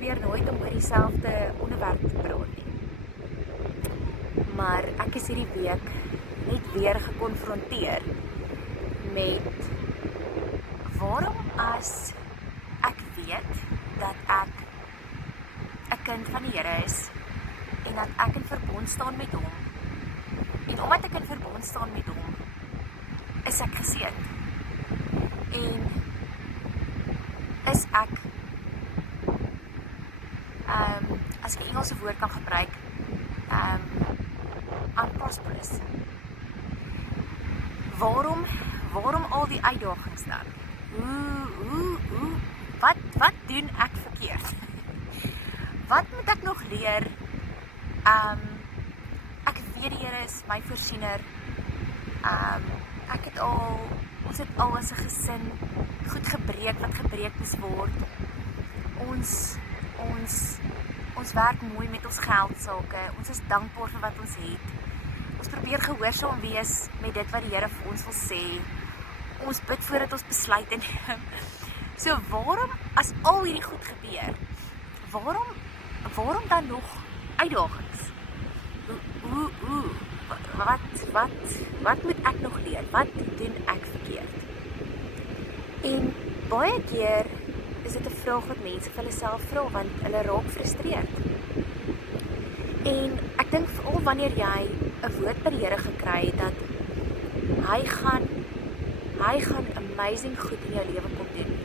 probeer nooit om oor dieselfde onderwerp te praat nie. Maar ek is hierdie week net weer gekonfronteer met waarom as ek weet dat ek 'n kind van die Here is en dat ek in verbond staan met hom. En omdat ek in verbond staan met hom, is ek geseën. En is ek as ek 'n Engelse woord kan gebruik, unprosperous. Waarom al die uitdagings dan? Wat doen ek verkeerd? Wat moet ek nog leer? Ek weet die Here is my voorsiener. Ons het al as 'n gesin goed gebreek wat gebreek moes word. Ons werk mooi met ons geldsake. Ons is dankbaar vir wat ons het. Ons probeer gehoorsaam wees met dit wat die Here vir ons wil sê. Ons bid voordat ons besluite neem. So waarom as al hierdie goed gebeur, waarom dan nog uitdagings? Wat moet ek nog leer? Wat doen ek verkeerd? En baie keer is dit 'n vraag wat mense vir hulle self vra, want hulle raak gefrustreerd. En ek dink veral wanneer jy 'n woord by die Here gekry het dat hy gaan amazing goed in jou lewe kom doen.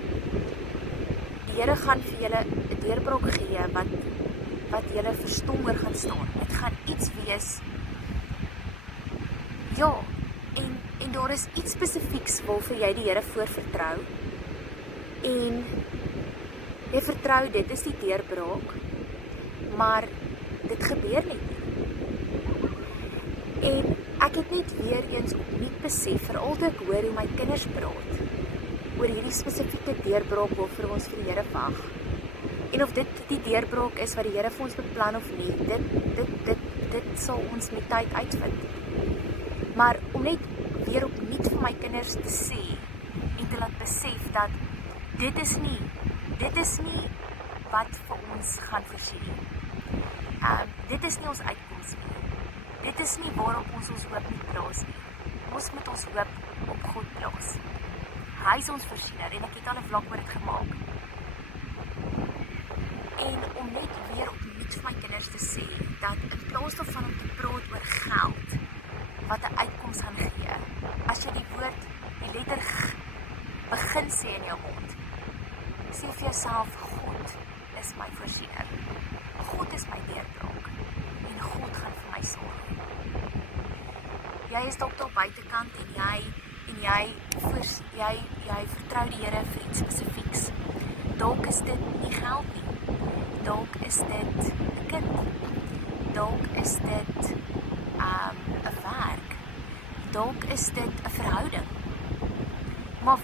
Die Here gaan vir julle 'n deurbraak gee wat julle verstom oor gaan staan. Dit gaan iets wees. Ja, en daar is iets spesifieks waarvoor jy die Here voor vertrou. En jy vertrou dit is die deurbraak, maar dit gebeur net nie. En ek het net weer eens opnuut besef, veral toe ek hoor hoe my kinders praat oor hierdie spesifieke deurbraak waarvoor ons vir die Here wag. En of dit die deurbraak is wat die Here vir ons beplan of nie, dit sal ons met tyd uitvind. Maar om net weer opnuut vir my kinders te sê en te laat besef dat dit is nie wat vir ons gaan voorsien nie. Dit is nie ons uitkoms nie. Dit is nie waarop ons hoop moet plaas nie. Ons moet ons hoop op God plaas. Hy is ons voorsiener en ek het al 'n vlog oor dit gemaak. En om net weer opnuut vir my kinders te sê dat in plaas daarvan om te praat oor geld wat 'n uitkoms gaan gee, as jy die letter G begin sê in jou mond, sê vir jouself, God is my voorsiener. God is my deurbraak en God gaan vir my sorg. Jy is dalk daar buitekant en jy vertrou die Here vir iets spesifieks. Dalk is dit nie geld nie. Dalk is dit 'n kind. Dalk is dit 'n werk. Dalk is dit 'n verhouding. Maar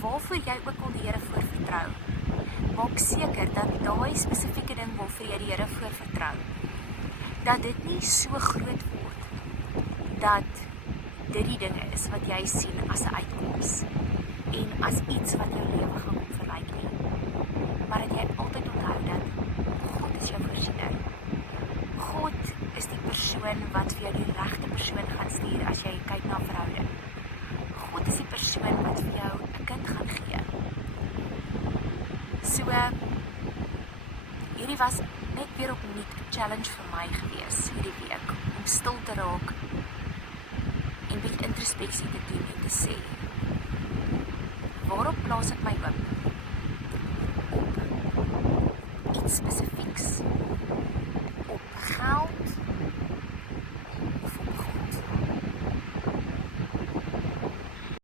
waarvoor jy ook al die Here voor vertrou, maak seker dat daai spesifieke ding waarvoor jy die Here voor vertrou, dat dit nie so groot word dat dit die dinge is wat jy sien as 'n uitkoms en as iets wat jou lewe gaan verryk nie. Maar dat jy altyd onthou dat God is jou voorsiener. God is die persoon wat vir jou die regte persoon gaan stuur as jy kyk na 'n verhouding. God is die persoon wat vir jou 'n kind gaan gee. So, hierdie was net weer opnuut 'n challenge vir my gewees hierdie week, om stil te raak en bietjie introspeksie te doen en te sê, waarop plaas ek my hoop? Op iets spesifiek.